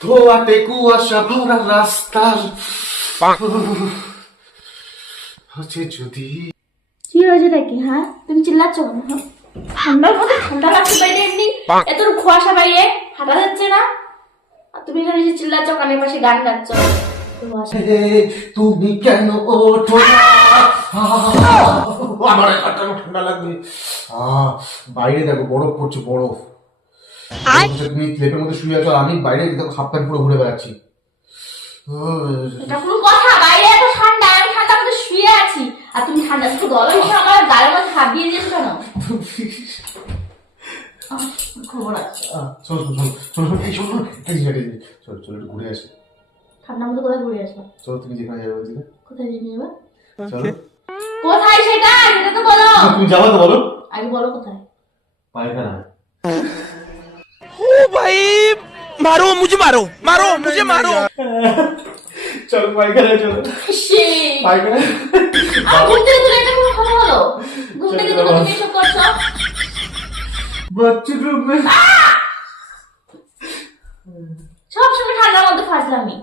ধোয়াতে কুয়াশা ভরা রাস্তার হচ্ছে যদি। কি হয়েছে নাকি? হ্যাঁ, তুমি চিল্লাচ্ছ কেন? ঠান্ডার মধ্যে ঠান্ডা লাগছে বাইরে, এমনি এত কুয়াশা বাইরে হাঁটা যাচ্ছে না, আর তুমি এখানে যে চিল্লাচ্ছ, কানের পাশে গান গাচ্ছ। তুমি কেন ওঠো না? আমার ঠান্ডা লাগবে। বাইরে দেখো বরফ পড়ছে, বরফ। তুমি লেপের মধ্যে শুয়ে আছো, আমি বাইরে দেখো হাফ প্যান্ট পুরো ঘুরে বেড়াচ্ছি। এটা কোনো কথা? বাইরে এত ঠান্ডা, আমি ঠান্ডার মধ্যে শুয়ে আছি, আর তুমি ঠান্ডা শুধু গরম এসে আমার গায়ের মধ্যে হাত দিয়ে দিয়েছো কেন? খবর আছে। চলো একটু ঘুরে আসি। ঠান্ডার মধ্যে কোথায় ঘুরে আসবো? চলো, তুমি যেখানে যাবে বলছিলে। কোথায় নিয়ে যাবে? চলো। কোথায় সেটা তো বলো। তুমি যাবা তো বলো। আগে বলো কোথায়। পায়খানা। ओ भाई मारो मुझे, मारो मारो मुझे, मारो। চলো পায়খানা, চলো পায়খানা। ঘুম থেকে তুলে এটা কোনো কথা হলো? ঘুম থেকে তুলে তুমি এসব করছো? বাথরুমে সবসময় ঠান্ডার মধ্যে ফাঁসলামি।